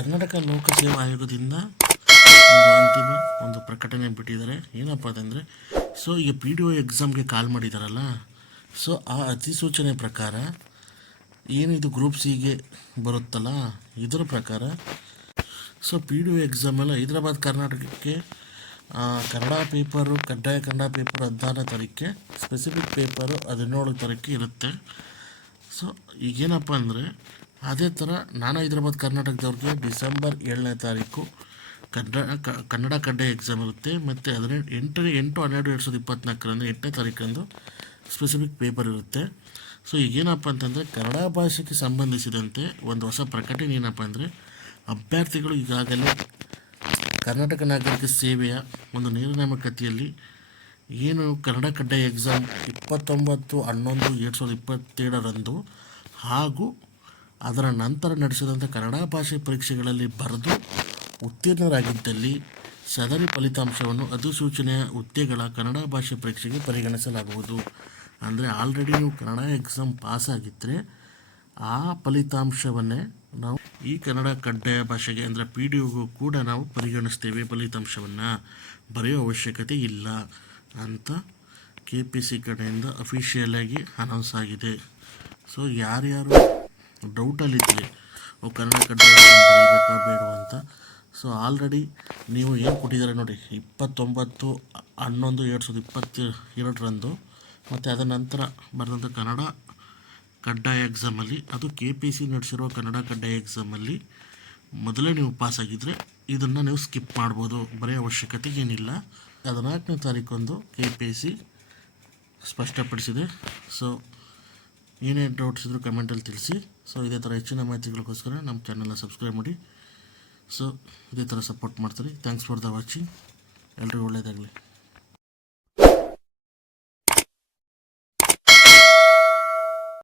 ಕರ್ನಾಟಕ ಲೋಕಸೇವಾ ಆಯೋಗದಿಂದ ಒಂದು ಅಂತಿಮ ಒಂದು ಪ್ರಕಟಣೆ ಬಿಟ್ಟಿದ್ದಾರೆ. ಏನಪ್ಪ ಅದಂದರೆ, ಸೊ ಈಗ ಪಿ ಡಿ ಒ ಎಕ್ಸಾಮ್ಗೆ ಕಾಲ್ ಮಾಡಿದಾರಲ್ಲ, ಸೊ ಆ ಅಧಿಸೂಚನೆ ಪ್ರಕಾರ ಏನಿದು ಗ್ರೂಪ್ ಸಿಗೆ ಬರುತ್ತಲ್ಲ, ಇದರ ಪ್ರಕಾರ ಸೊ ಪಿ ಡಿ ಒ ಎಕ್ಸಾಮಲ್ಲಿ ಹೈದರಾಬಾದ್ ಕರ್ನಾಟಕಕ್ಕೆ ಕನ್ನಡ ಪೇಪರು, ಕಡ್ಡಾಯ ಕನ್ನಡ ಪೇಪರ್ 16ನೇ ತಾರೀಕಿಗೆ, ಸ್ಪೆಸಿಫಿಕ್ ಪೇಪರು 17 ತಾರೀಕಿಗೆ ಇರುತ್ತೆ. ಸೊ ಈಗೇನಪ್ಪ ಅಂದರೆ, ಅದೇ ಥರ ನಾನು ಹೈದರಾಬಾದ್ ಕರ್ನಾಟಕದವ್ರಿಗೆ ಡಿಸೆಂಬರ್ 7ನೇ ತಾರೀಕು ಕನ್ನಡ ಕಡ್ಡಾಯ ಎಕ್ಸಾಮ್ ಇರುತ್ತೆ. ಮತ್ತು 8/12/2024 8ನೇ ತಾರೀಕಂದು ಸ್ಪೆಸಿಫಿಕ್ ಪೇಪರ್ ಇರುತ್ತೆ. ಸೊ ಈಗೇನಪ್ಪ ಅಂತಂದರೆ, ಕನ್ನಡ ಭಾಷೆಗೆ ಸಂಬಂಧಿಸಿದಂತೆ ಒಂದು ಹೊಸ ಪ್ರಕಟಣೆ ಏನಪ್ಪ ಅಂದರೆ, ಅಭ್ಯರ್ಥಿಗಳು ಈಗಾಗಲೇ ಕರ್ನಾಟಕ ನಾಗರಿಕ ಸೇವೆಯ ಒಂದು ನೇಮಕಾತಿಯಲ್ಲಿ ಏನು ಕನ್ನಡ ಕಡ್ಡಾಯ ಎಕ್ಸಾಮ್ 29/11/2027 ಹಾಗೂ ಅದರ ನಂತರ ನಡೆಸಿದಂಥ ಕನ್ನಡ ಭಾಷೆ ಪರೀಕ್ಷೆಗಳಲ್ಲಿ ಬರೆದು ಉತ್ತೀರ್ಣರಾಗಿದ್ದಲ್ಲಿ ಸದರಿ ಫಲಿತಾಂಶವನ್ನು ಅಧಿಸೂಚನೆಯ ಹುದ್ದೆಗಳ ಕನ್ನಡ ಭಾಷೆ ಪರೀಕ್ಷೆಗೆ ಪರಿಗಣಿಸಲಾಗುವುದು. ಅಂದರೆ ಆಲ್ರೆಡಿ ನೀವು ಕನ್ನಡ ಎಕ್ಸಾಮ್ ಪಾಸಾಗಿದ್ದರೆ ಆ ಫಲಿತಾಂಶವನ್ನೇ ನಾವು ಈ ಕನ್ನಡ ಕಡ್ಡಾಯ ಭಾಷೆಗೆ ಅಂದರೆ ಪಿ ಡಿ ಒಗೂ ಕೂಡ ನಾವು ಪರಿಗಣಿಸ್ತೇವೆ. ಫಲಿತಾಂಶವನ್ನು ಬರೆಯೋ ಅವಶ್ಯಕತೆ ಇಲ್ಲ ಅಂತ KPC ಕಡೆಯಿಂದ ಅಫಿಷಿಯಲಾಗಿ ಅನೌನ್ಸ್ ಆಗಿದೆ. ಸೊ ಯಾರ್ಯಾರು ಡೌಟಲ್ಲಿದ್ದರೆ ಕನ್ನಡ ಕಡ್ಡಾಯ ಬರೀಬೇಕಾ ಬೇಡ ಅಂತ, ಸೊ ಆಲ್ರೆಡಿ ನೀವು ಏನು ಕೊಟ್ಟಿದ್ದಾರೆ ನೋಡಿ, 29/11/2022 ಮತ್ತು ಅದರ ನಂತರ ಬರೆದಂಥ ಕನ್ನಡ ಕಡ್ಡಾಯ ಎಕ್ಸಾಮಲ್ಲಿ, ಅದು KPC ನಡೆಸಿರೋ ಕನ್ನಡ ಕಡ್ಡಾಯ ಎಕ್ಸಾಮಲ್ಲಿ ಮೊದಲೇ ನೀವು ಪಾಸಾಗಿದ್ದರೆ ಇದನ್ನು ನೀವು ಸ್ಕಿಪ್ ಮಾಡ್ಬೋದು, ಬರೆಯೋ ಅವಶ್ಯಕತೆ ಏನಿಲ್ಲ. 14ನೇ ತಾರೀಕೊಂದು KPC ಸ್ಪಷ್ಟಪಡಿಸಿದೆ. ಸೊ ಏನೇ ಡೌಟ್ಸ್ ಇದ್ದರೂ ಕಮೆಂಟಲ್ಲಿ ತಿಳಿಸಿ. ಸೊ ಇದೇ ಥರ ಹೆಚ್ಚಿನ ಮಾಹಿತಿಗಳಿಗೋಸ್ಕರ ನಮ್ಮ ಚಾನಲ್ನ ಸಬ್ಸ್ಕ್ರೈಬ್ ಮಾಡಿ. ಸೊ ಇದೇ ಥರ ಸಪೋರ್ಟ್ ಮಾಡ್ತೀರಿ. Thanks for the watching. ಎಲ್ರಿಗೂ ಒಳ್ಳೆಯದಾಗಲಿ.